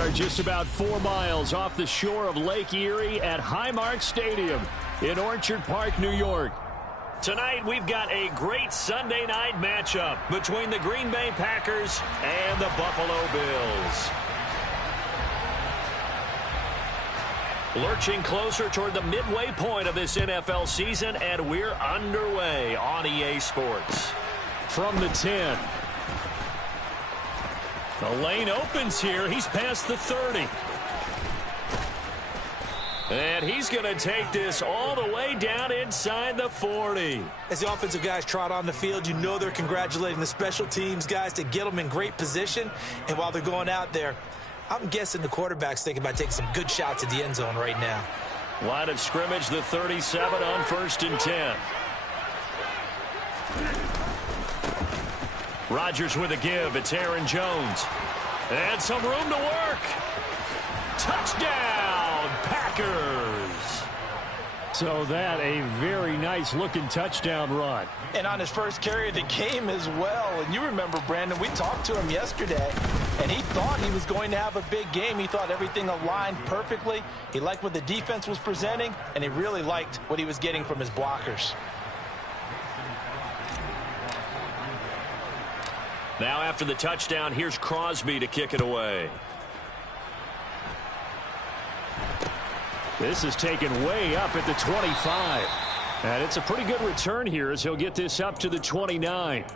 are just about 4 miles off the shore of Lake Erie at Highmark Stadium in Orchard Park, New York. Tonight, we've got a great Sunday night matchup between the Green Bay Packers and the Buffalo Bills. Lurching closer toward the midway point of this NFL season, and we're underway on EA Sports. From the 10. The lane opens here. He's past the 30. And he's going to take this all the way down inside the 40. As the offensive guys trot on the field, you know they're congratulating the special teams guys to get them in great position. And while they're going out there, I'm guessing the quarterback's thinking about taking some good shots at the end zone right now. Line of scrimmage, the 37 on 1st and 10. Rodgers with a give. It's Aaron Jones. And some room to work. Touchdown, Packers. So that a very nice looking touchdown run. And on his first carry of the game as well. And you remember, Brandon, we talked to him yesterday, and he thought he was going to have a big game. He thought everything aligned perfectly. He liked what the defense was presenting, and he really liked what he was getting from his blockers. Now after the touchdown, here's Crosby to kick it away. This is taken way up at the 25. And it's a pretty good return here as he'll get this up to the 29.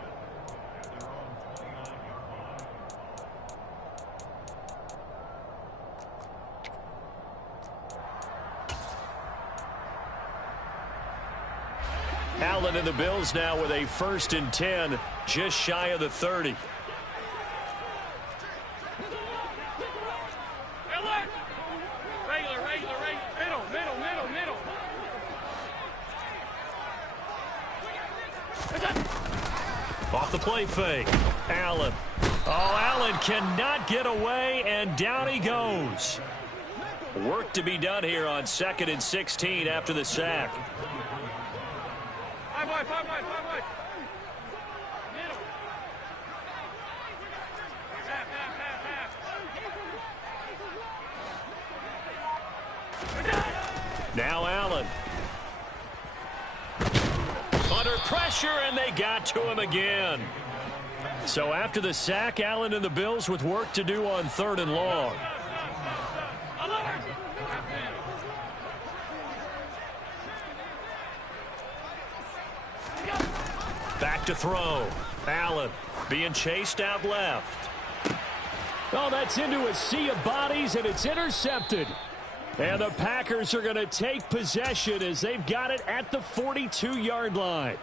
Allen and the Bills now with a 1st and 10, just shy of the 30. Off the play fake. Allen. Oh, Allen cannot get away, and down he goes. Work to be done here on 2nd and 16 after the sack. Now Allen. Under pressure, and they got to him again. So after the sack, Allen and the Bills with work to do on 3rd and long. Back to throw. Allen being chased out left. Oh, that's into a sea of bodies, and it's intercepted. And the Packers are going to take possession as they've got it at the 42-yard line.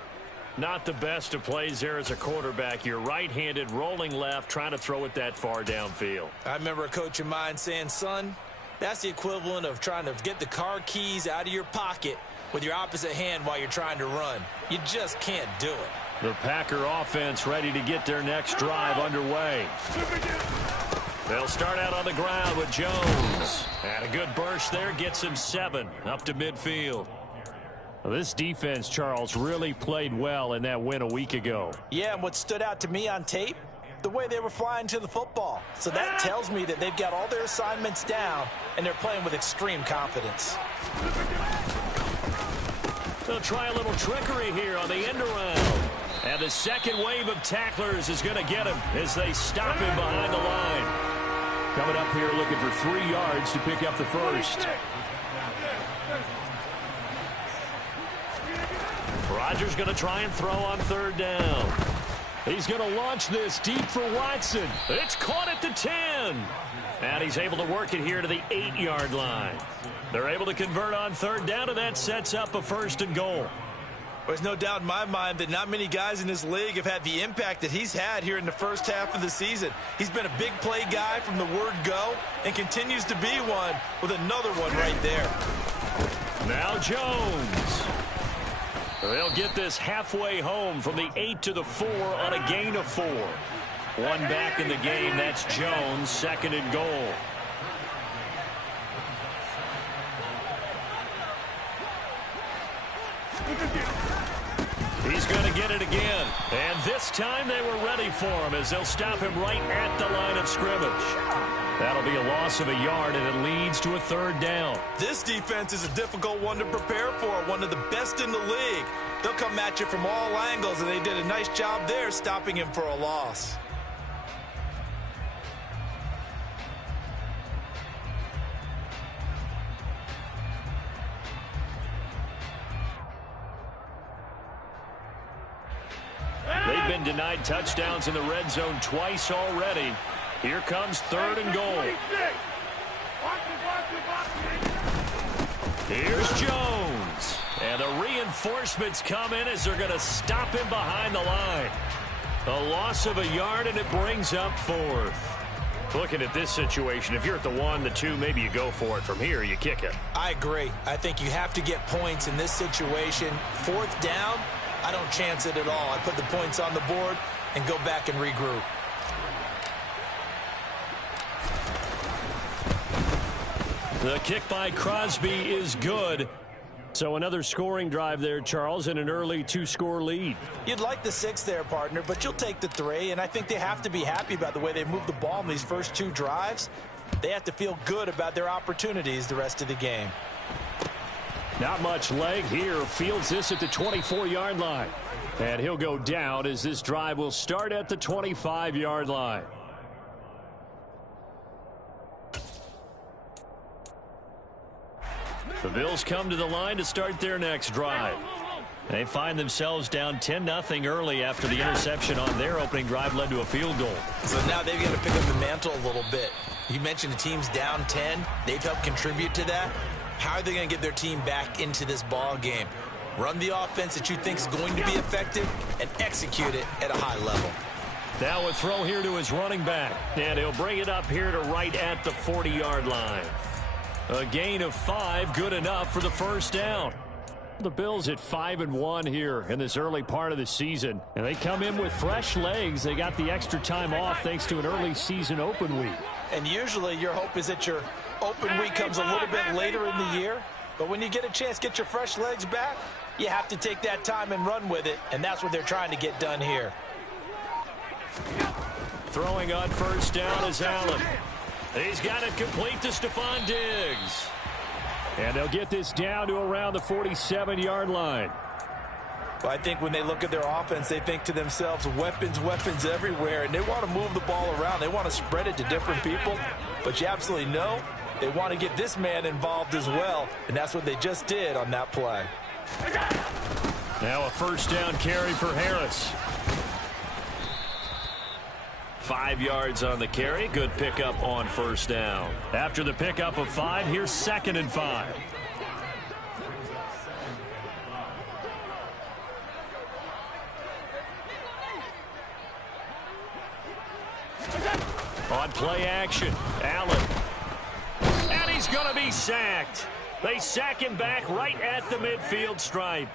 Not the best of plays there as a quarterback. You're right-handed, rolling left, trying to throw it that far downfield. I remember a coach of mine saying, son, that's the equivalent of trying to get the car keys out of your pocket with your opposite hand while you're trying to run. You just can't do it. The Packer offense ready to get their next drive underway. They'll start out on the ground with Jones. And a good burst there gets him 7 up to midfield. Well, this defense, Charles, really played well in that win a week ago. Yeah, and what stood out to me on tape, the way they were flying to the football. So that tells me that they've got all their assignments down, and they're playing with extreme confidence. They'll try a little trickery here on the end around. And the second wave of tacklers is going to get him as they stop him behind the line. Coming up here looking for 3 yards to pick up the first. Rodgers going to try and throw on 3rd down. He's going to launch this deep for Watson. It's caught at the 10. And he's able to work it here to the 8-yard line. They're able to convert on 3rd down, and that sets up a 1st and goal. There's no doubt in my mind that not many guys in this league have had the impact that he's had here in the first half of the season. He's been a big play guy from the word go and continues to be one with another one right there. Now Jones. They'll get this halfway home from the 8 to the 4 on a gain of 4. One back in the game. That's Jones, 2nd and goal. He's going to get it again. And this time they were ready for him as they'll stop him right at the line of scrimmage. That'll be a loss of a yard, and it leads to a third down. This defense is a difficult one to prepare for, one of the best in the league. They'll come at you from all angles, and they did a nice job there stopping him for a loss. They've been denied touchdowns in the red zone twice already. Here comes third and goal. Here's Jones. And the reinforcements come in as they're going to stop him behind the line. A loss of a yard, and it brings up fourth. Looking at this situation, if you're at the 1, the 2, maybe you go for it. From here, you kick it. I agree. I think you have to get points in this situation. Fourth down, I don't chance it at all. I put the points on the board and go back and regroup. The kick by Crosby is good. So another scoring drive there, Charles, and an early 2-score lead. You'd like the 6 there, partner, but you'll take the 3, and I think they have to be happy about the way they moved the ball in these first 2 drives. They have to feel good about their opportunities the rest of the game. Not much leg here. Fields this at the 24-yard line. And he'll go down as this drive will start at the 25-yard line. The Bills come to the line to start their next drive. They find themselves down 10-0 early after the interception on their opening drive led to a field goal. So now they've got to pick up the mantle a little bit. You mentioned the team's down 10. They've helped contribute to that. How are they going to get their team back into this ball game? Run the offense that you think is going to be effective and execute it at a high level. Now a throw here to his running back. And he'll bring it up here to right at the 40-yard line. A gain of 5, good enough for the first down. The Bills at 5-1 here in this early part of the season. And they come in with fresh legs. They got the extra time off thanks to an early season open week. And usually your hope is that your open week comes a little bit later in the year. But when you get a chance to get your fresh legs back, you have to take that time and run with it. And that's what they're trying to get done here. Throwing on first down is Allen. He's got it complete to Stephon Diggs. And they'll get this down to around the 47-yard line. Well, I think when they look at their offense, they think to themselves, weapons, weapons everywhere. And they want to move the ball around. They want to spread it to different people. But you absolutely know they want to get this man involved as well. And that's what they just did on that play. Now a first down carry for Harris. 5 yards on the carry. Good pickup on first down. After the pickup of 5, here's 2nd and 5. On play action, Allen. And he's going to be sacked. They sack him back right at the midfield stripe.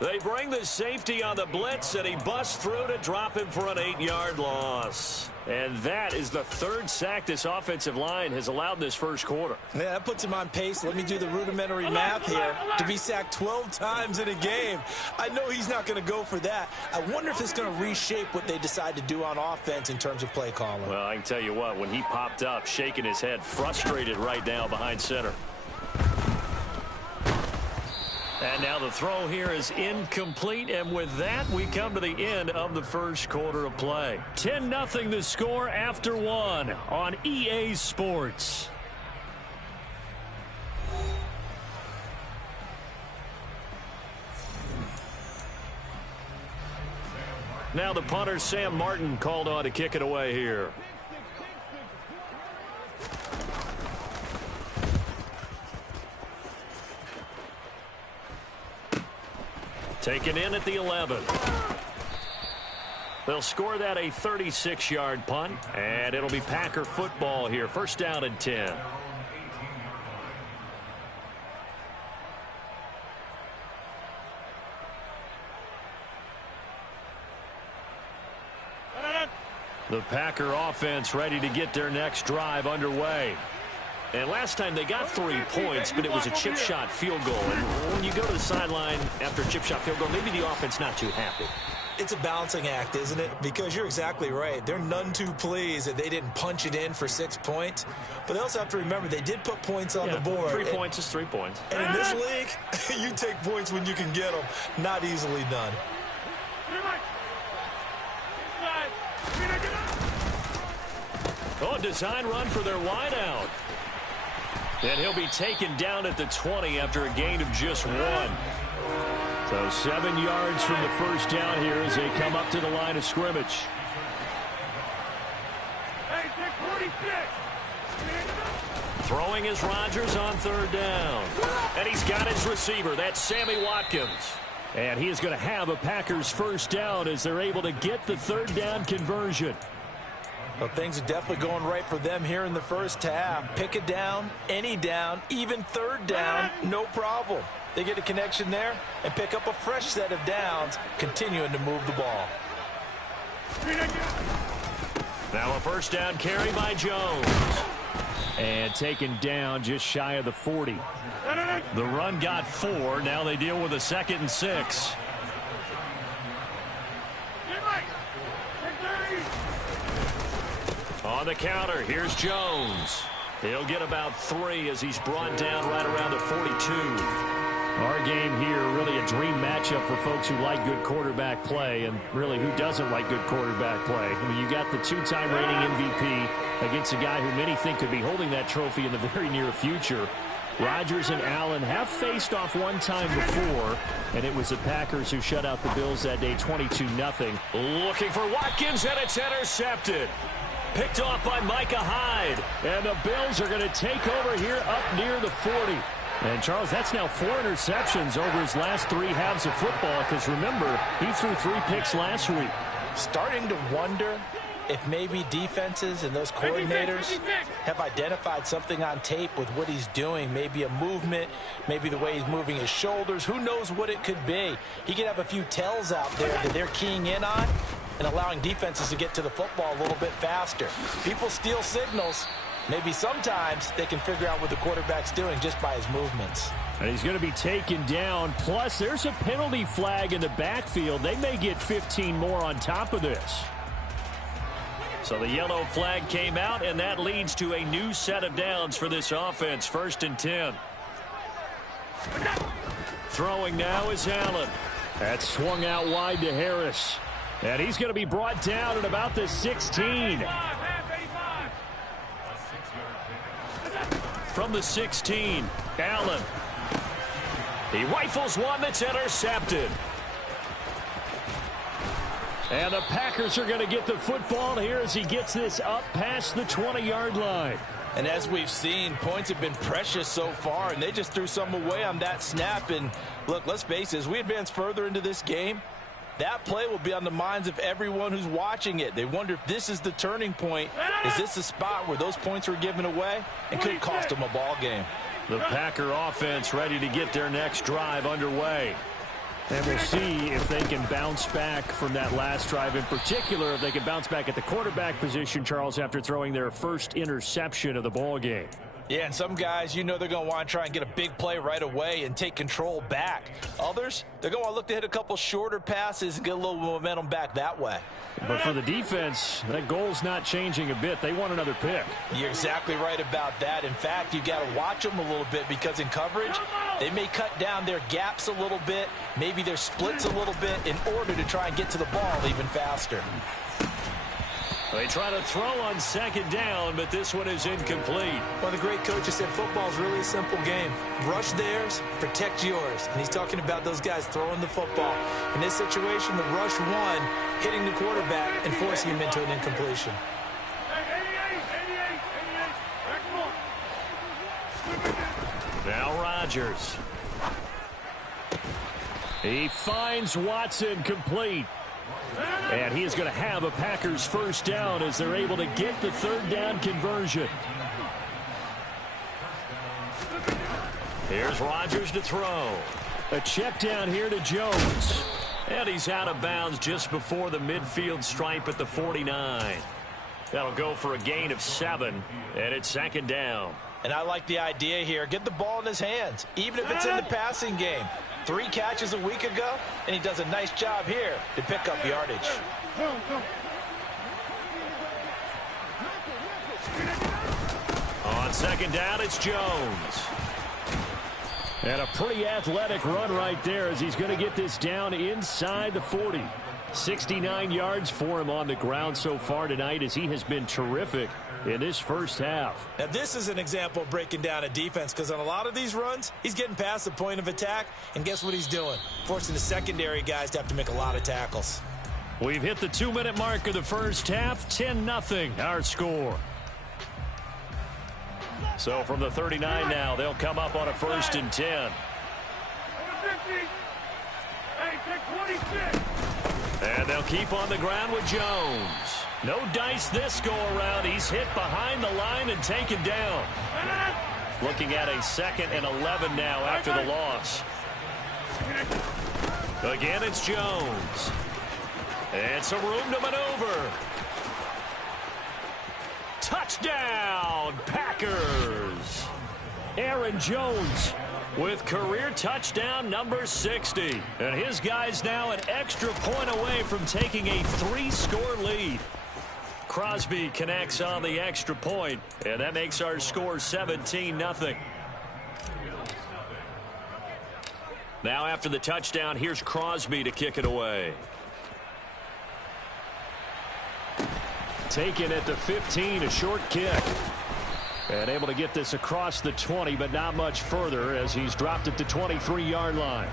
They bring the safety on the blitz, and he busts through to drop him for an 8-yard loss. And that is the 3rd sack this offensive line has allowed this first quarter. Yeah, that puts him on pace. Let me do the rudimentary math here. To be sacked 12 times in a game, I know he's not going to go for that. I wonder if it's going to reshape what they decide to do on offense in terms of play calling. Well, I can tell you what, when he popped up, shaking his head, frustrated right now behind center. And now the throw here is incomplete, and with that, we come to the end of the first quarter of play. 10-0 the score after 1 on EA Sports. Now the punter, Sam Martin, called on to kick it away here. Taken in at the 11. They'll score that a 36-yard punt, and it'll be Packer football here. First down and 10. The Packer offense ready to get their next drive underway. And last time they got 3 points, but it was a chip shot field goal. And when you go to the sideline after a chip shot field goal, maybe the offense not too happy. It's a balancing act, isn't it? Because you're exactly right. They're none too pleased that they didn't punch it in for 6 points. But they also have to remember they did put points on the board. 3 points is 3 points. And in this league, you take points when you can get them. Not easily done. Oh, design run for their wideout. And he'll be taken down at the 20 after a gain of just 1. So 7 yards from the first down here as they come up to the line of scrimmage. Throwing is Rodgers on 3rd down. And he's got his receiver. That's Sammy Watkins. And he is going to have a Packers first down as they're able to get the 3rd down conversion. Well, things are definitely going right for them here in the first half. Pick it down, any down, even 3rd down, no problem. They get a connection there and pick up a fresh set of downs, continuing to move the ball. Now a first down carry by Jones. And taken down just shy of the 40. The run got 4. Now they deal with a 2nd and 6. On the counter, here's Jones. He'll get about 3 as he's brought down right around the 42. Our game here, really a dream matchup for folks who like good quarterback play, and really who doesn't like good quarterback play. I mean, you got the 2-time reigning MVP against a guy who many think could be holding that trophy in the very near future. Rodgers and Allen have faced off one time before, and it was the Packers who shut out the Bills that day 22-0. Looking for Watkins, and it's intercepted. Picked off by Micah Hyde. And the Bills are going to take over here up near the 40. And, Charles, that's now 4 interceptions over his last 3 halves of football, because, remember, he threw 3 picks last week. Starting to wonder if maybe defenses and those coordinators have identified something on tape with what he's doing. Maybe a movement, maybe the way he's moving his shoulders. Who knows what it could be? He could have a few tells out there that they're keying in on and allowing defenses to get to the football a little bit faster. People steal signals. Maybe sometimes they can figure out what the quarterback's doing just by his movements. And he's going to be taken down. Plus, there's a penalty flag in the backfield. They may get 15 more on top of this. So the yellow flag came out, and that leads to a new set of downs for this offense. 1st and 10. Throwing now is Allen. That's swung out wide to Harris. And he's going to be brought down at about the 16. From the 16, Allen. He rifles one that's intercepted. And the Packers are going to get the football here as he gets this up past the 20-yard line. And as we've seen, points have been precious so far, and they just threw some away on that snap. And look, let's face it, as we advance further into this game, that play will be on the minds of everyone who's watching it. They wonder if this is the turning point. Is this the spot where those points were given away and could cost them a ball game? The Packer offense ready to get their next drive underway. And we'll see if they can bounce back from that last drive. In particular, if they can bounce back at the quarterback position, Charles, after throwing their first interception of the ball game. Yeah, and some guys, you know they're going to want to try and get a big play right away and take control back. Others, they're going to want to look to hit a couple shorter passes and get a little momentum back that way. But for the defense, that goal's not changing a bit. They want another pick. You're exactly right about that. In fact, you got to watch them a little bit, because in coverage, they may cut down their gaps a little bit, maybe their splits a little bit, in order to try and get to the ball even faster. They try to throw on 2nd down, but this one is incomplete. One of the great coaches said football is really a simple game. Rush theirs, protect yours. And he's talking about those guys throwing the football. In this situation, the rush one, hitting the quarterback and forcing him into an incompletion. Now Rodgers. He finds Watson complete. And he is going to have a Packers first down as they're able to get the 3rd down conversion. Here's Rodgers to throw. A check down here to Jones. And he's out of bounds just before the midfield stripe at the 49. That'll go for a gain of 7, and it's 2nd down. And I like the idea here. Get the ball in his hands, even if it's in the passing game. 3 catches a week ago, and he does a nice job here to pick up yardage. On second down, it's Jones. And a pretty athletic run right there as he's going to get this down inside the 40. 69 yards for him on the ground so far tonight as he has been terrific in this first half. Now, this is an example of breaking down a defense because on a lot of these runs, he's getting past the point of attack, and guess what he's doing? Forcing the secondary guys to have to make a lot of tackles. We've hit the 2-minute mark of the first half. 10-0 our score. So from the 39 now, they'll come up on a 1st and 10. And they'll keep on the ground with Jones. No dice this go-around. He's hit behind the line and taken down. Looking at a 2nd and 11 now after the loss. Again, it's Jones. And some room to maneuver. Touchdown, Packers. Aaron Jones with career touchdown number 60. And his guys now an extra point away from taking a 3-score lead. Crosby connects on the extra point, and that makes our score 17-0. Now after the touchdown, here's Crosby to kick it away. Taken at the 15, a short kick. And able to get this across the 20, but not much further as he's dropped at the 23-yard line.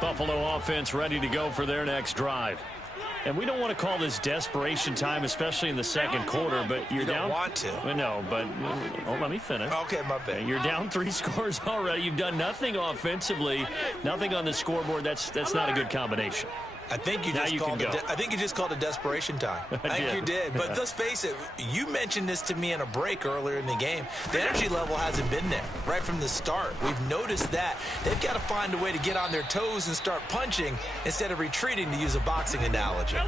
Buffalo offense ready to go for their next drive. And we don't want to call this desperation time, especially in the second quarter, but you're down. You don't want to. No, but let me finish. Okay, my bad. You're down 3 scores already. You've done nothing offensively, nothing on the scoreboard. That's not a good combination. I think you just called it desperation time. I think you did. But let's face it, you mentioned this to me in a break earlier in the game. The energy level hasn't been there right from the start. We've noticed that. They've got to find a way to get on their toes and start punching instead of retreating, to use a boxing analogy.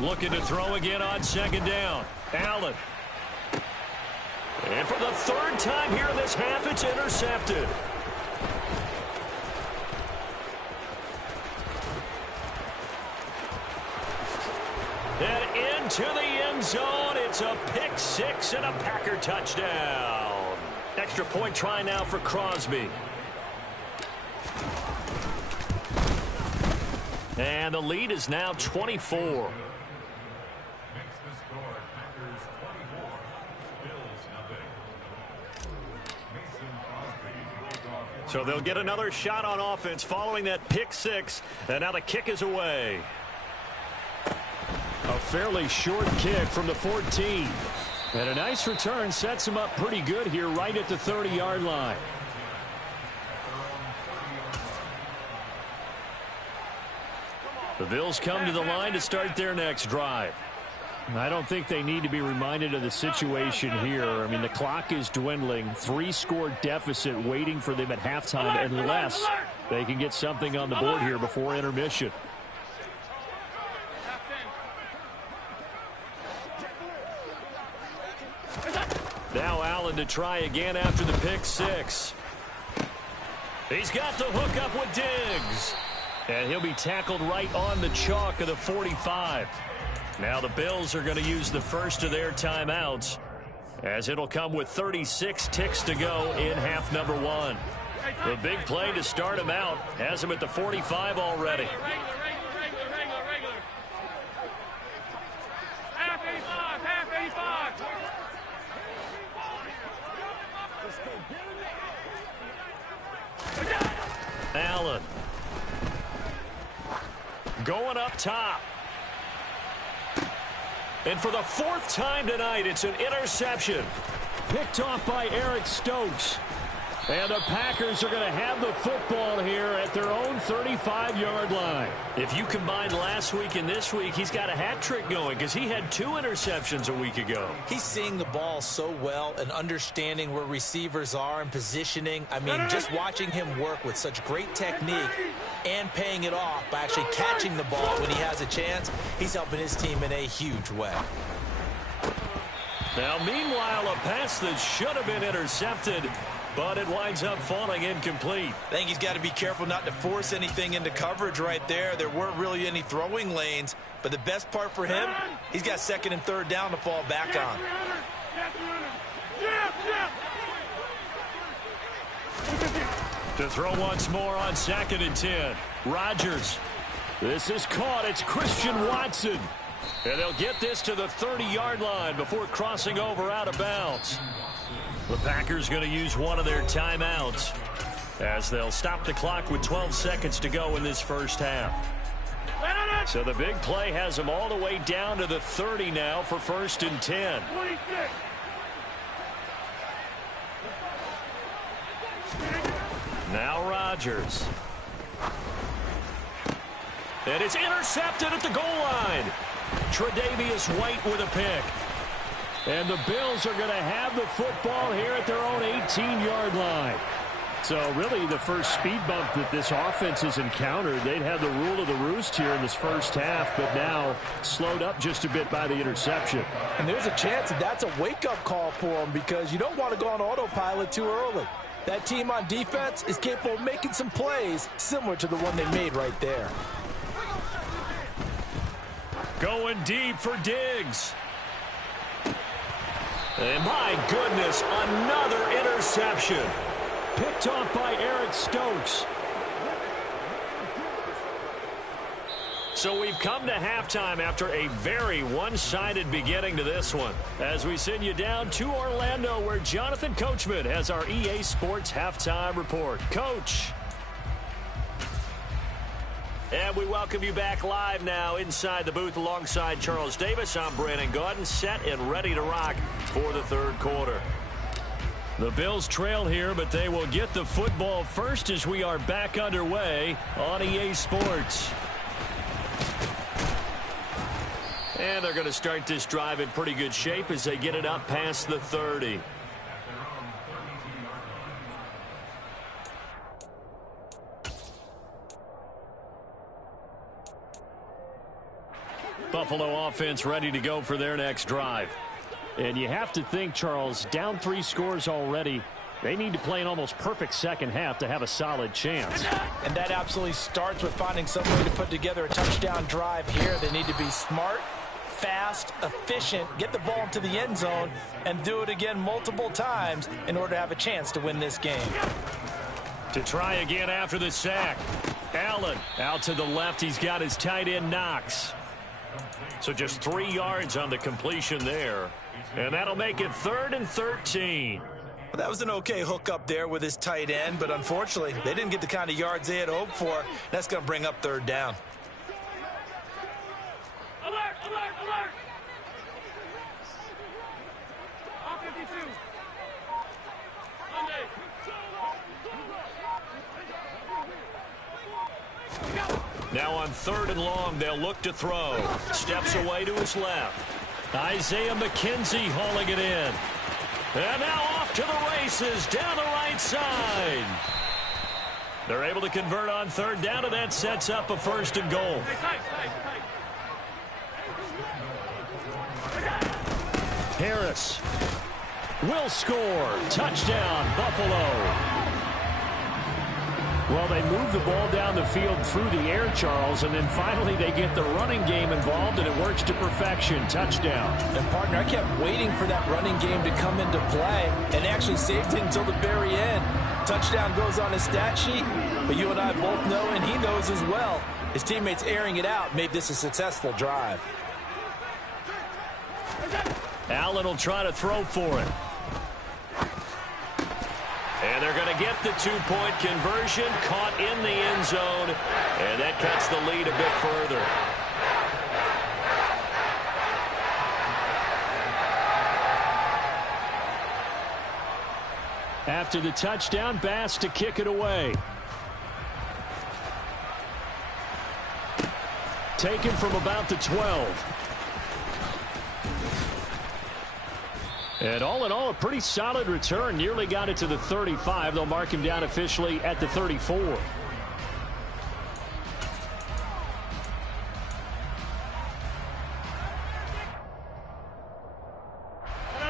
Looking to throw again on second down. Allen. And for the 3rd time here in this half, it's intercepted. And into the end zone. It's a pick 6 and a Packer touchdown. Extra point try now for Crosby. And the lead is now 24. So they'll get another shot on offense following that pick 6. And now the kick is away. A fairly short kick from the 14. And a nice return sets him up pretty good here right at the 30-yard line. The Bills come to the line to start their next drive. I don't think they need to be reminded of the situation here. I mean, the clock is dwindling. 3-score deficit waiting for them at halftime unless they can get something on the board here before intermission. Now Allen to try again after the pick 6. He's got the hook up with Diggs. And he'll be tackled right on the chalk of the 45. Now the Bills are going to use the first of their timeouts, as it'll come with 36 ticks to go in half number 1. The big play to start him out has him at the 45 already. Allen. Going up top. And for the fourth time tonight, it's an interception. Picked off by Eric Stokes. And the Packers are going to have the football here at their own 35-yard line. If you combine last week and this week, he's got a hat trick going because he had 2 interceptions a week ago. He's seeing the ball so well and understanding where receivers are and positioning. I mean, just watching him work with such great technique and paying it off by actually catching the ball when he has a chance, he's helping his team in a huge way. Now, meanwhile, a pass that should have been intercepted, but it winds up falling incomplete. I think he's got to be careful not to force anything into coverage right there. There weren't really any throwing lanes, but the best part for him, he's got 2nd and 3rd down to fall back on. To throw once more on 2nd and 10. Rodgers. This is caught. It's Christian Watson. And they'll get this to the 30-yard line before crossing over out of bounds. The Packers going to use one of their timeouts as they'll stop the clock with 12 seconds to go in this first half. So the big play has them all the way down to the 30 now for 1st and 10. Now Rodgers. And it's intercepted at the goal line. Tre'Davious White with a pick. And the Bills are going to have the football here at their own 18-yard line. So really the first speed bump that this offense has encountered, they'd had the rule of the roost here in this first half, but now slowed up just a bit by the interception. And there's a chance that that's a wake-up call for them because you don't want to go on autopilot too early. That team on defense is capable of making some plays similar to the one they made right there. Going deep for Diggs. And my goodness, another interception. Picked off by Eric Stokes. So we've come to halftime after a very one-sided beginning to this one. As we send you down to Orlando, where Jonathan Coachman has our EA Sports Halftime Report. Coach. And we welcome you back live now inside the booth alongside Charles Davis. I'm Brandon Gaudin, set and ready to rock for the third quarter. The Bills trail here, but they will get the football first as we are back underway on EA Sports. And they're going to start this drive in pretty good shape as they get it up past the 30. Buffalo offense ready to go for their next drive. And you have to think, Charles, down 3 scores already. They need to play an almost perfect second half to have a solid chance. And that absolutely starts with finding some way to put together a touchdown drive here. They need to be smart, fast, efficient, get the ball into the end zone, and do it again multiple times in order to have a chance to win this game. To try again after the sack. Allen out to the left. He's got his tight end Knox. So just 3 yards on the completion there. And that'll make it 3rd and 13. Well, that was an okay hook up there with his tight end, but unfortunately, they didn't get the kind of yards they had hoped for. That's going to bring up 3rd down. Alert, alert, alert! All 52. Monday. Now on 3rd and long, they'll look to throw. Steps away to his left. Isaiah McKenzie hauling it in. And now off to the races down the right side. They're able to convert on 3rd down, and that sets up a 1st and goal. Harris will score. Touchdown, Buffalo. Well, they move the ball down the field through the air, Charles, and then finally they get the running game involved, and it works to perfection. Touchdown. And, partner, I kept waiting for that running game to come into play and actually saved it until the very end. Touchdown goes on his stat sheet, but you and I both know, and he knows as well, his teammates airing it out made this a successful drive. Allen will try to throw for it. And they're going to get the 2-point conversion, caught in the end zone, and that cuts the lead a bit further. After the touchdown, Bass to kick it away. Taken from about the 12. And all in all, a pretty solid return. Nearly got it to the 35. They'll mark him down officially at the 34.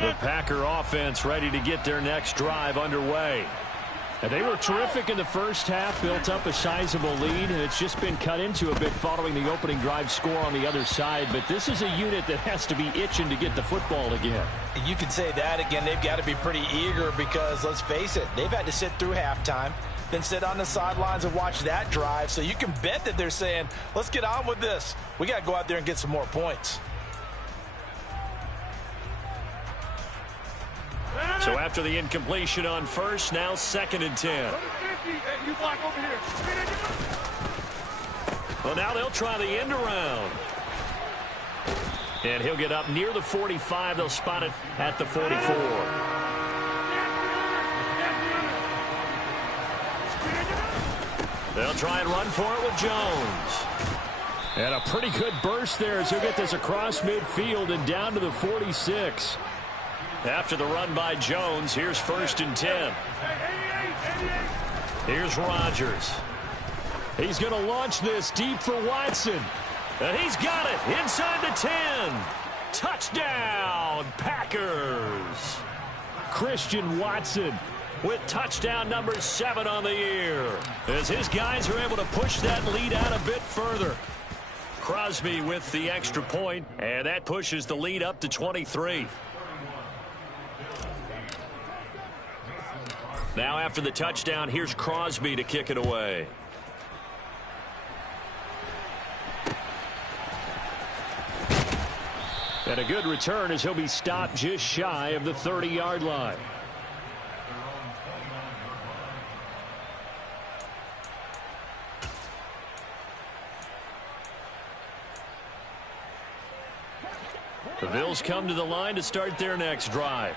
The Packer offense ready to get their next drive underway. And they were terrific in the first half, built up a sizable lead, and it's just been cut into a bit following the opening drive score on the other side. But this is a unit that has to be itching to get the football again. You can say that again. They've got to be pretty eager because, let's face it, they've had to sit through halftime, then sit on the sidelines and watch that drive. So you can bet that they're saying, let's get on with this. We got to go out there and get some more points. So after the incompletion on first, now 2nd and 10. Well, now they'll try the end around. And he'll get up near the 45. They'll spot it at the 44. They'll try and run for it with Jones. And a pretty good burst there as he'll get this across midfield and down to the 46. After the run by Jones, here's 1st and 10. Here's Rodgers. He's going to launch this deep for Watson. And he's got it inside the 10. Touchdown, Packers. Christian Watson with touchdown number 7 on the year, as his guys are able to push that lead out a bit further. Crosby with the extra point, and that pushes the lead up to 23. Now after the touchdown, here's Crosby to kick it away. And a good return as he'll be stopped just shy of the 30-yard line. The Bills come to the line to start their next drive.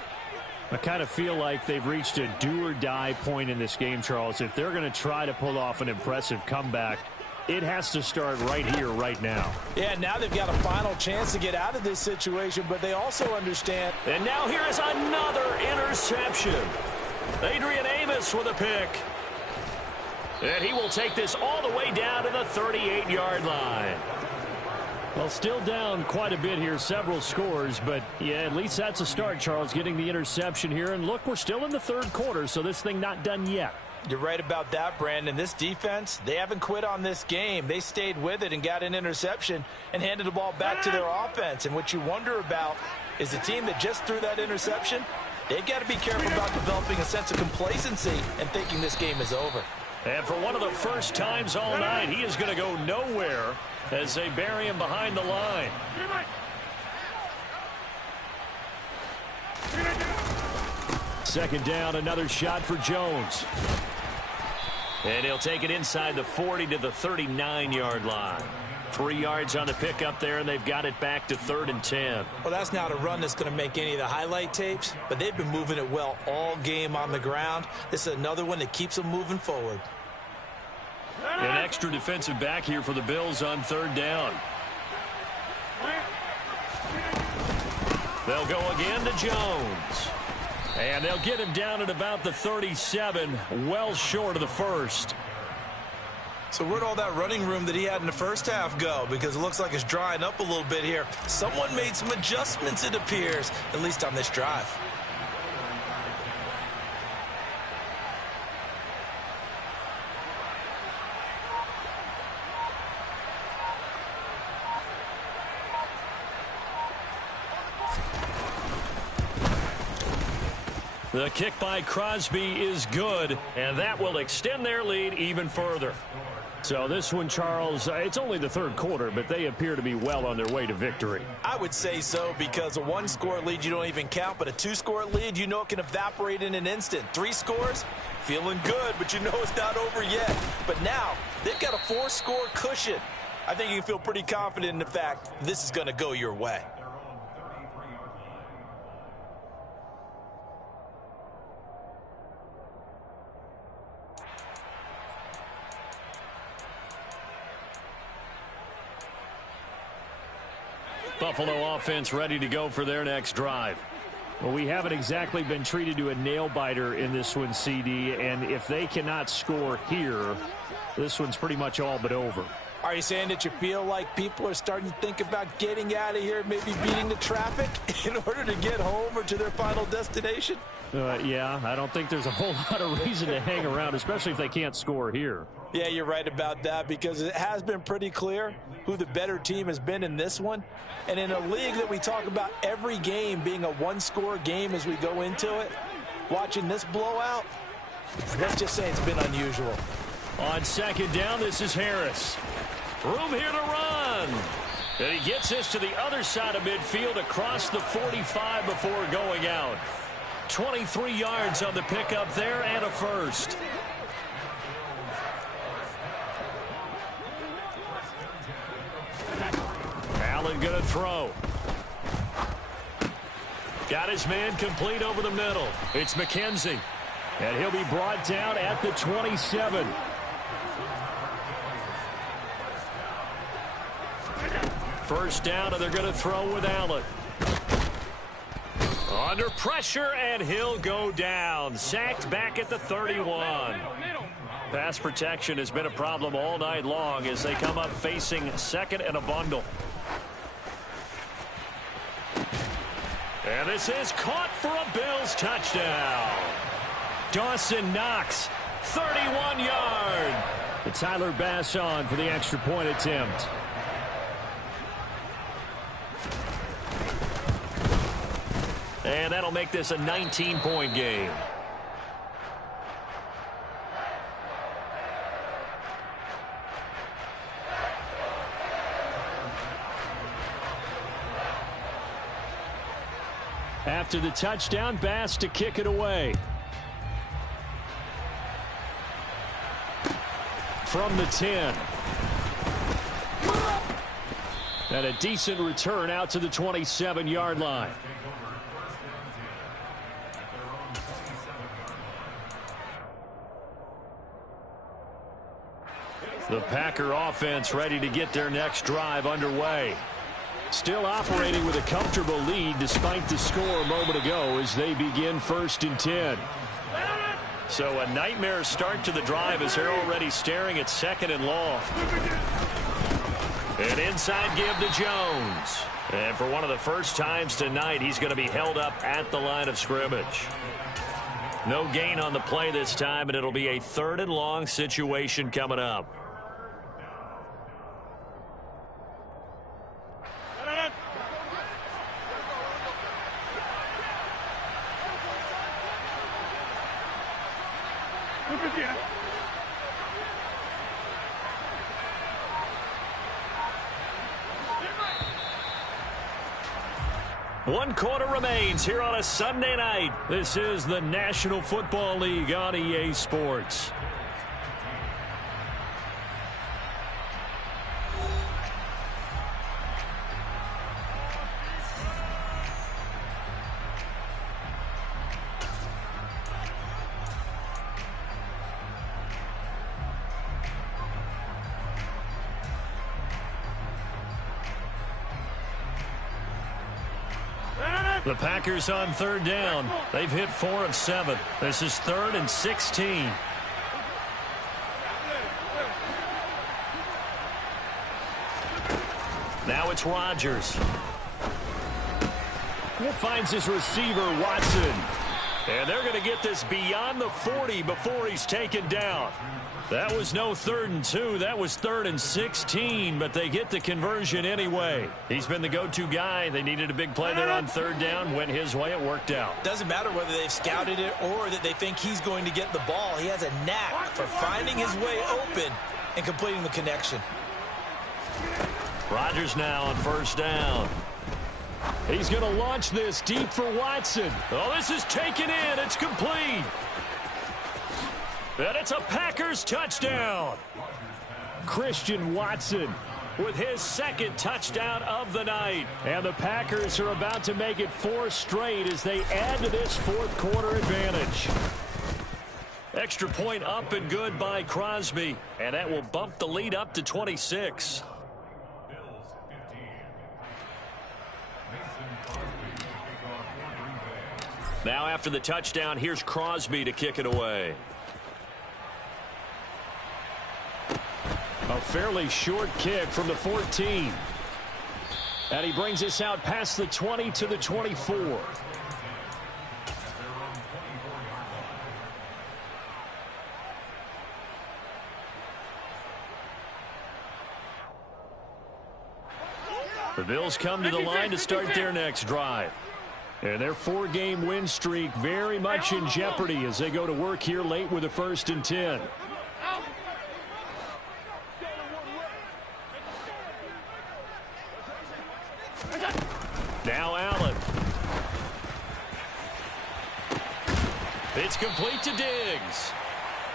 I kind of feel like they've reached a do-or-die point in this game, Charles. If they're going to try to pull off an impressive comeback, it has to start right here, right now. Yeah, now they've got a final chance to get out of this situation, but they also understand. And now here is another interception. Adrian Amos with a pick. And he will take this all the way down to the 38-yard line. Well, still down quite a bit here, several scores, but yeah, at least that's a start, Charles, getting the interception here. And look, we're still in the 3rd quarter, so this thing not done yet. You're right about that, Brandon. This defense, they haven't quit on this game. They stayed with it and got an interception and handed the ball back to their offense. And what you wonder about is the team that just threw that interception, they've got to be careful about developing a sense of complacency and thinking this game is over. And for one of the first times all night, he is going to go nowhere as they bury him behind the line. Second down, another shot for Jones. And he'll take it inside the 40 to the 39-yard line. 3 yards on the pickup there, and they've got it back to 3rd and 10. Well, that's not a run that's going to make any of the highlight tapes, but they've been moving it well all game on the ground. This is another one that keeps them moving forward. An extra defensive back here for the Bills on 3rd down. They'll go again to Jones. And they'll get him down at about the 37, well short of the 1st. So where'd all that running room that he had in the first half go? Because it looks like it's drying up a little bit here. Someone made some adjustments, it appears, at least on this drive. The kick by Crosby is good, and that will extend their lead even further. So this one, Charles, it's only the 3rd quarter, but they appear to be well on their way to victory. I would say so, because a 1-score lead you don't even count, but a 2-score lead you know it can evaporate in an instant. 3 scores, feeling good, but you know it's not over yet. But now they've got a 4-score cushion. I think you can feel pretty confident in the fact this is going to go your way. Buffalo offense ready to go for their next drive. Well, we haven't exactly been treated to a nail-biter in this one, CD, and if they cannot score here, this one's pretty much all but over. Are you saying that you feel like people are starting to think about getting out of here, maybe beating the traffic in order to get home or to their final destination? Yeah, I don't think there's a whole lot of reason to hang around, especially if they can't score here. Yeah, you're right about that, because it has been pretty clear who the better team has been in this one. And in a league that we talk about every game being a one-score game as we go into it, watching this blowout, let's just say it's been unusual. On second down, this is Harris. Room here to run. And he gets this to the other side of midfield across the 45 before going out. 23 yards on the pickup there and a first. Allen going to throw. Got his man complete over the middle. It's McKenzie. And he'll be brought down at the 27. First down, and they're going to throw with Allen. Under pressure, and he'll go down. Sacked back at the 31. Pass protection has been a problem all night long as they come up facing second and a bundle. And this is caught for a Bills touchdown. Dawson Knox, 31-yard. Tyler Bass on for the extra point attempt. And that'll make this a 19-point game. After the touchdown, Bass to kick it away. From the 10. And a decent return out to the 27-yard line. The Packer offense ready to get their next drive underway. Still operating with a comfortable lead despite the score a moment ago as they begin 1st and 10. So a nightmare start to the drive as they're already staring at 2nd and long. An inside give to Jones. And for one of the first times tonight, he's going to be held up at the line of scrimmage. No gain on the play this time, and it'll be a 3rd and long situation coming up. One quarter remains here on a Sunday night. This is the National Football League on EA Sports. The Packers on 3rd down. They've hit 4 of 7. This is 3rd and 16. Now it's Rodgers. He finds his receiver, Watson. And they're going to get this beyond the 40 before he's taken down. That was no 3rd and 2. That was 3rd and 16, but they get the conversion anyway. He's been the go-to guy. They needed a big play there on 3rd down. Went his way. It worked out. Doesn't matter whether they've scouted it or that they think he's going to get the ball. He has a knack for finding his way open and completing the connection. Rodgers now on 1st down. He's going to launch this deep for Watson. Oh, this is taken in. It's complete. And it's a Packers touchdown. Christian Watson with his 2nd touchdown of the night. And the Packers are about to make it 4 straight as they add to this 4th quarter advantage. Extra point up and good by Crosby. And that will bump the lead up to 26. Now after the touchdown, here's Crosby to kick it away. A fairly short kick from the 14. And he brings us out past the 20 to the 24. The Bills come to the line to start their next drive. And their 4-game win streak very much in jeopardy as they go to work here late with a 1st and 10. Now Allen. It's complete to Diggs.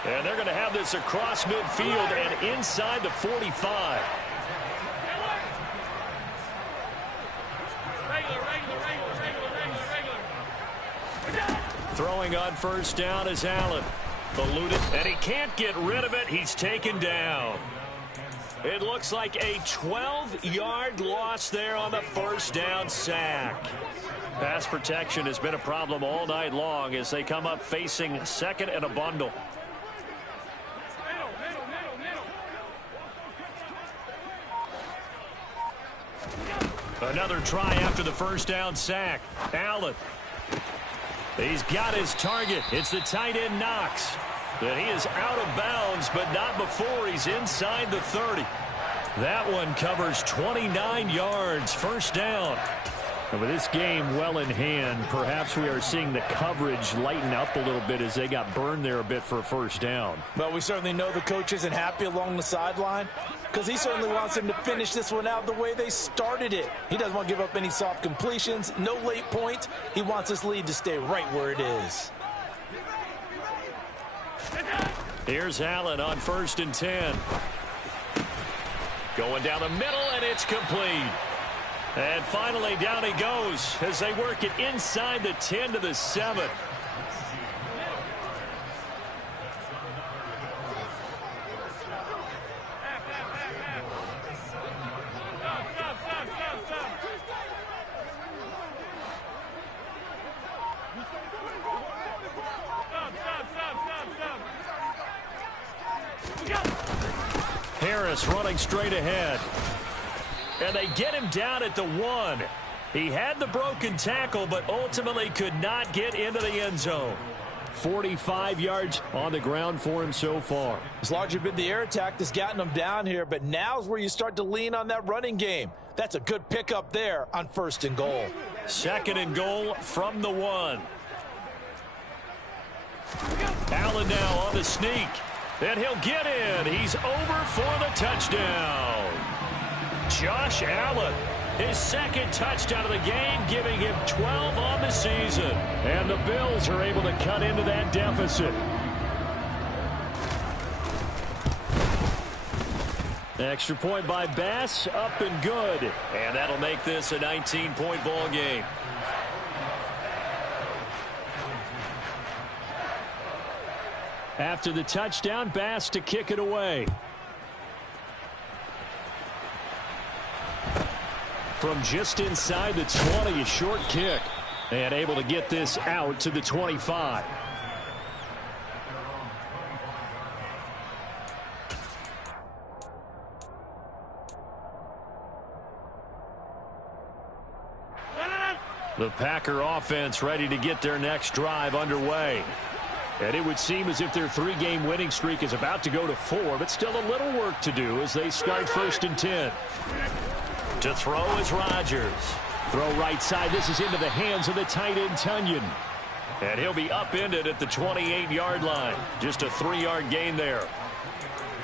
And they're going to have this across midfield and inside the 45. Throwing on 1st down is Allen. Eluded, and he can't get rid of it. He's taken down. It looks like a 12-yard loss there on the 1st down sack. Pass protection has been a problem all night long as they come up facing 2nd and a bundle. Another try after the 1st down sack. Allen. He's got his target. It's the tight end Knox. And he is out of bounds, but not before he's inside the 30. That one covers 29 yards, 1st down. And with this game well in hand, perhaps we are seeing the coverage lighten up a little bit as they got burned there a bit for a 1st down. Well, we certainly know the coach isn't happy along the sideline because he certainly wants them to finish this one out the way they started it. He doesn't want to give up any soft completions, no late points. He wants this lead to stay right where it is. Here's Allen on 1st and 10. Going down the middle, and it's complete. And finally, down he goes as they work it inside the 10 to the 7. Harris running straight ahead. And they get him down at the 1. He had the broken tackle, but ultimately could not get into the end zone. 45 yards on the ground for him so far. It's largely been the air attack that's gotten him down here, but now's where you start to lean on that running game. That's a good pickup there on 1st and goal. 2nd and goal from the 1. Allen now on the sneak. And he'll get in. He's over for the touchdown. Josh Allen, his 2nd touchdown of the game, giving him 12 on the season. And the Bills are able to cut into that deficit. Extra point by Bass, up and good. And that'll make this a 19-point ball game. After the touchdown, Bass to kick it away. From just inside the 20, a short kick. And able to get this out to the 25. The Packer offense ready to get their next drive underway. And it would seem as if their 3-game winning streak is about to go to 4, but still a little work to do as they start 1st and 10. To throw is Rodgers. Throw right side. This is into the hands of the tight end Tunyon. And he'll be upended at the 28-yard line. Just a 3-yard gain there.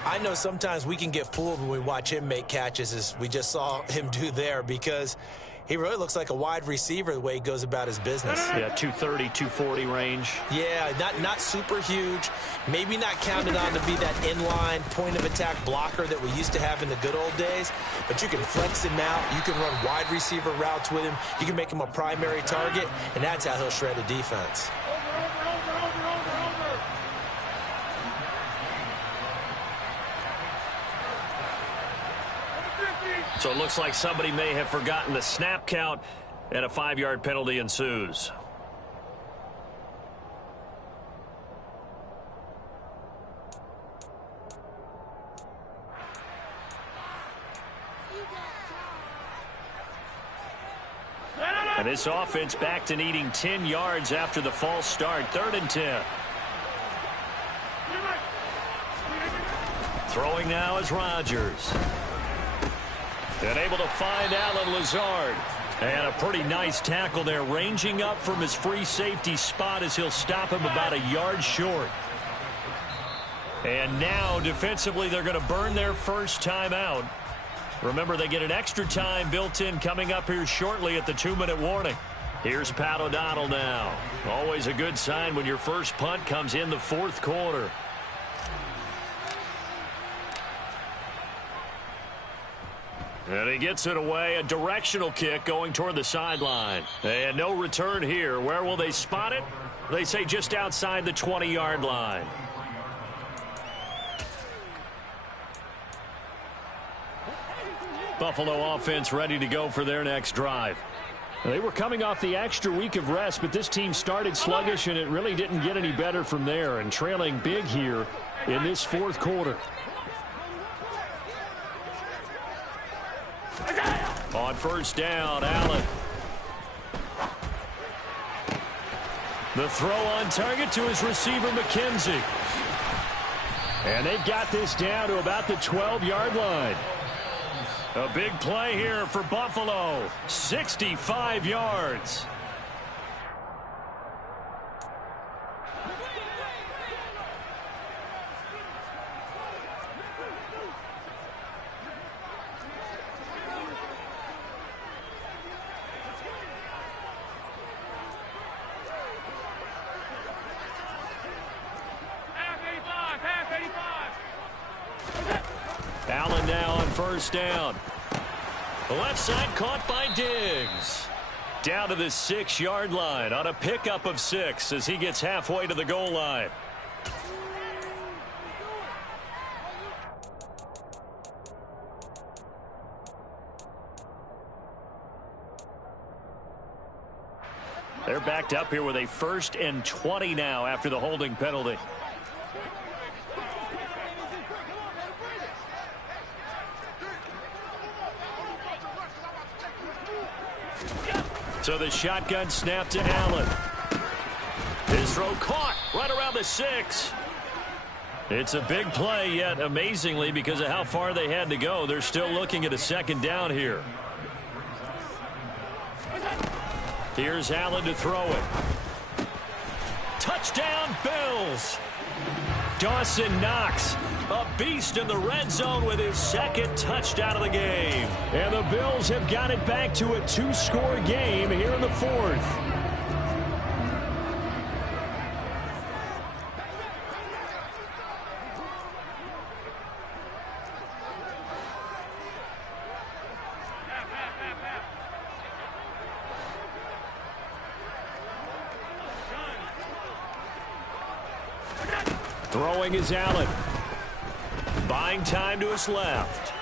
I know sometimes we can get fooled when we watch him make catches, as we just saw him do there, because he really looks like a wide receiver the way he goes about his business. Yeah, 230, 240 range. Yeah, not super huge. Maybe not counted on to be that inline point-of-attack blocker that we used to have in the good old days. But you can flex him out. You can run wide receiver routes with him. You can make him a primary target, and that's how he'll shred a defense. So it looks like somebody may have forgotten the snap count, and a 5-yard penalty ensues. And this offense back to needing 10 yards after the false start. 3rd and 10. Throwing now is Rodgers. And able to find Allen Lazard. And a pretty nice tackle there, ranging up from his free safety spot as he'll stop him about a yard short. And now, defensively, they're going to burn their first time out. Remember, they get an extra time built in coming up here shortly at the 2-minute warning. Here's Pat O'Donnell now. Always a good sign when your first punt comes in the 4th quarter. And he gets it away, a directional kick going toward the sideline. And no return here. Where will they spot it? They say just outside the 20-yard line. Buffalo offense ready to go for their next drive. They were coming off the extra week of rest, but this team started sluggish, and it really didn't get any better from there, and trailing big here in this 4th quarter. On first down, Allen. The throw on target to his receiver, McKenzie. And they've got this down to about the 12-yard line. A big play here for Buffalo. 65 yards. Allen now on first down. The left side caught by Diggs. Down to the 6-yard line on a pickup of 6 as he gets halfway to the goal line. They're backed up here with a 1st and 20 now after the holding penalty. So the shotgun snap to Allen. His throw caught right around the 6. It's a big play, yet amazingly, because of how far they had to go, they're still looking at a 2nd down here. Here's Allen to throw it. Touchdown, Bills. Dawson Knox, a beast in the red zone with his 2nd touchdown of the game. And the Bills have got it back to a 2-score game here in the 4th. Throwing is Allen. Buying time to his left.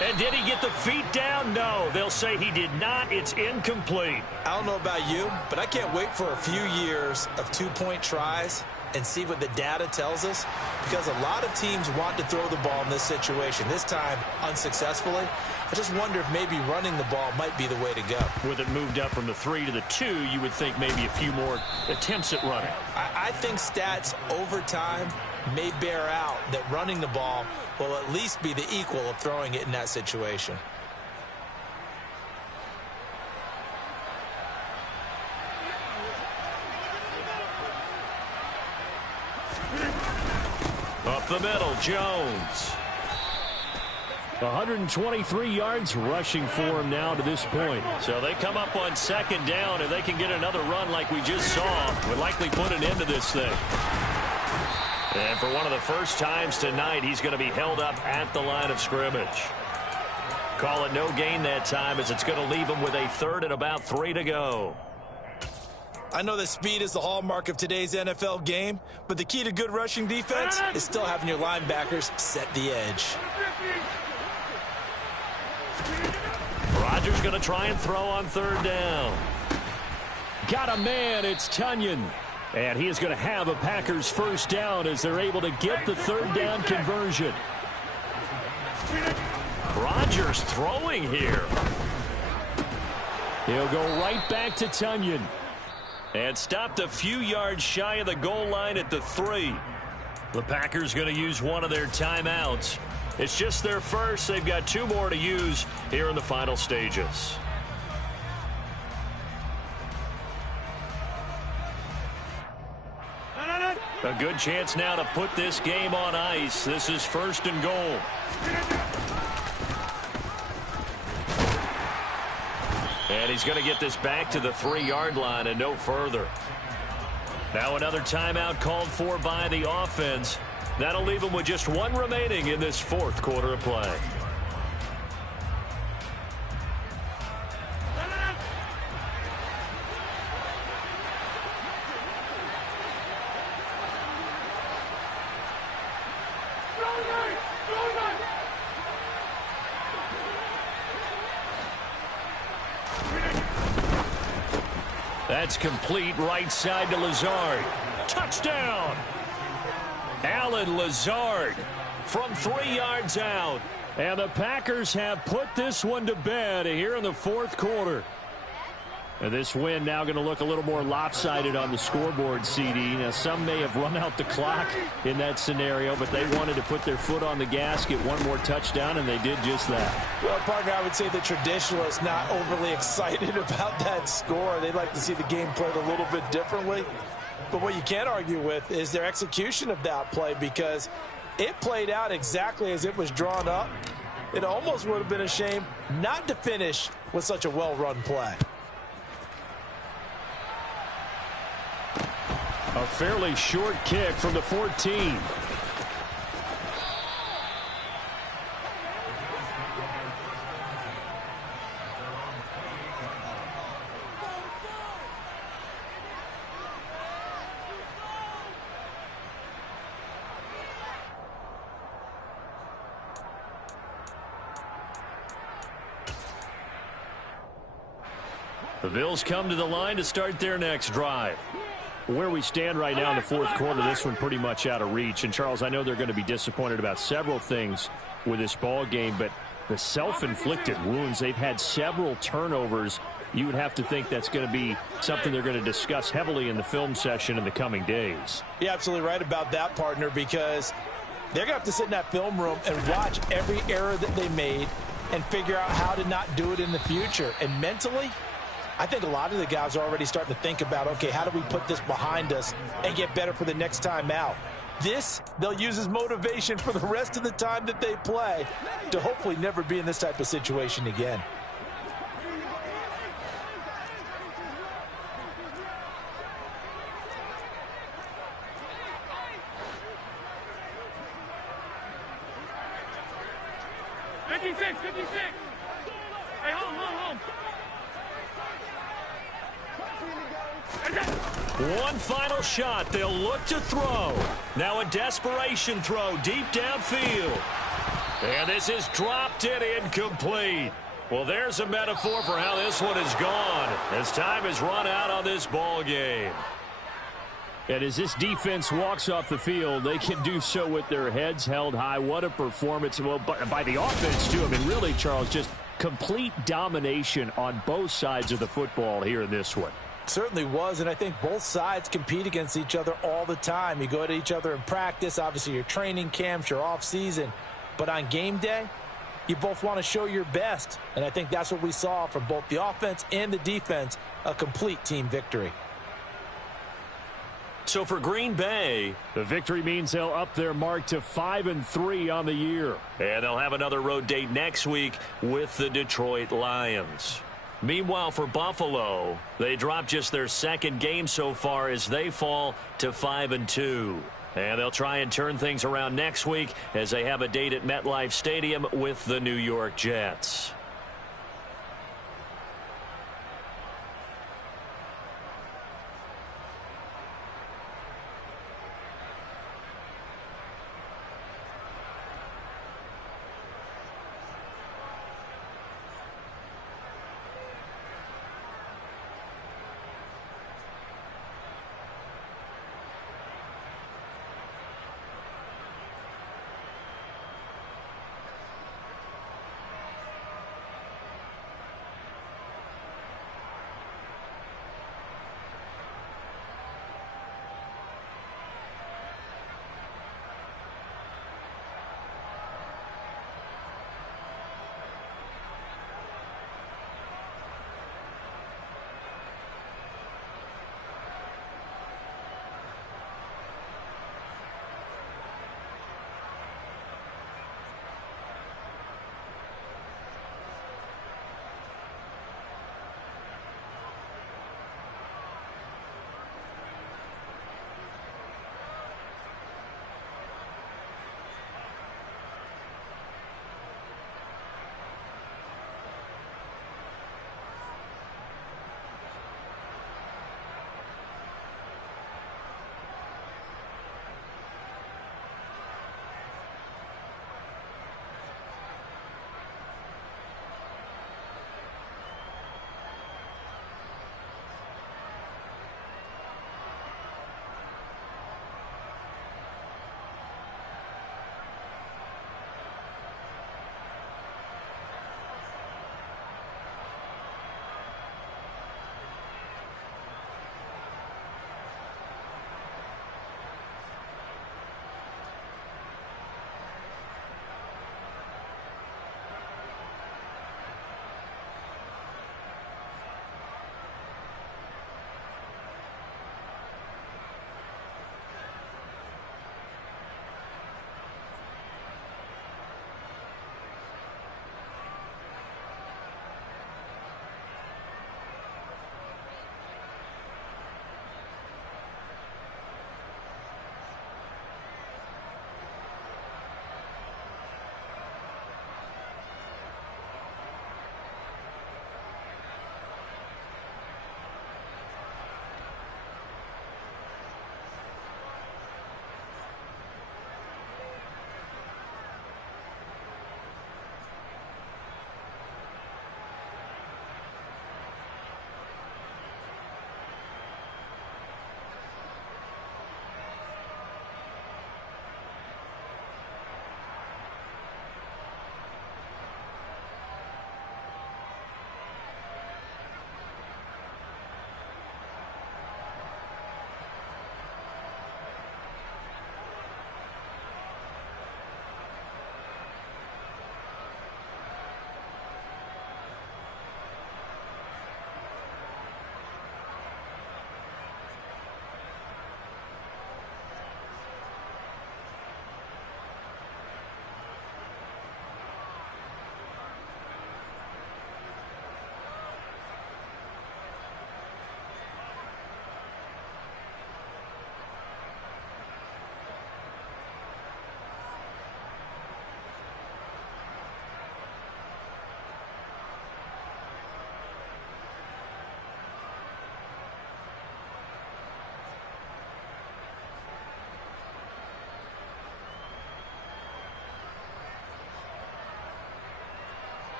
And did he get the feet down? No, they'll say he did not. It's incomplete. I don't know about you, but I can't wait for a few years of 2-point tries and see what the data tells us, because a lot of teams want to throw the ball in this situation. This time, unsuccessfully. I just wonder if maybe running the ball might be the way to go. With it moved up from the 3 to the 2, you would think maybe a few more attempts at running. I think stats over time may bear out that running the ball will at least be the equal of throwing it in that situation. Up the middle, Jones. 123 yards rushing for him now to this point. So they come up on 2nd down. If they can get another run like we just saw, would likely put an end to this thing. And for one of the first times tonight, he's going to be held up at the line of scrimmage. Call it no gain that time, as it's going to leave him with a 3rd and about 3 to go. I know that speed is the hallmark of today's NFL game, but the key to good rushing defense is still having your linebackers set the edge. Rodgers going to try and throw on 3rd down. Got a man, it's Tunyon. And he is going to have a Packers first down as they're able to get the 3rd down conversion. Rodgers throwing here. He'll go right back to Tonyan. And stopped a few yards shy of the goal line at the 3. The Packers going to use one of their timeouts. It's just their first. They've got 2 more to use here in the final stages. A good chance now to put this game on ice. This is 1st and goal. And he's going to get this back to the 3-yard line and no further. Now another timeout called for by the offense. That'll leave them with just 1 remaining in this 4th quarter of play. That's complete, right side to Lazard. Touchdown! Allen Lazard from 3 yards out. And the Packers have put this one to bed here in the 4th quarter. And this win now going to look a little more lopsided on the scoreboard, CD. Now, some may have run out the clock in that scenario, but they wanted to put their foot on the gas, get 1 more touchdown, and they did just that. Well, partner, I would say the traditionalists not overly excited about that score. They'd like to see the game played a little bit differently. But what you can't argue with is their execution of that play, because it played out exactly as it was drawn up. It almost would have been a shame not to finish with such a well-run play. A fairly short kick from the 14. The Bills come to the line to start their next drive. Where we stand right now in the 4th quarter, this one pretty much out of reach. And, Charles, I know they're going to be disappointed about several things with this ball game, but the self-inflicted wounds, they've had several turnovers. You would have to think that's going to be something they're going to discuss heavily in the film session in the coming days. You're absolutely right about that, partner, because they're going to have to sit in that film room and watch every error that they made and figure out how to not do it in the future. And mentally, I think a lot of the guys are already starting to think about, okay, how do we put this behind us and get better for the next time out? This, they'll use as motivation for the rest of the time that they play to hopefully never be in this type of situation again. Hey, home. One final shot. They'll look to throw. Now a desperation throw deep downfield. And this is dropped and incomplete. Well, there's a metaphor for how this one is gone as time has run out on this ball game. And as this defense walks off the field, they can do so with their heads held high. What a performance by the offense, too. I mean, really, Charles, just complete domination on both sides of the football here in this one. Certainly was, and I think both sides compete against each other all the time. You go at each other in practice, obviously your training camps, your off-season. But on game day, you both want to show your best. And I think that's what we saw from both the offense and the defense, a complete team victory. So for Green Bay, the victory means they'll up their mark to 5-3 on the year. And they'll have another road date next week with the Detroit Lions. Meanwhile, for Buffalo, they dropped just their second game so far as they fall to 5-2. And they'll try and turn things around next week as they have a date at MetLife Stadium with the New York Jets.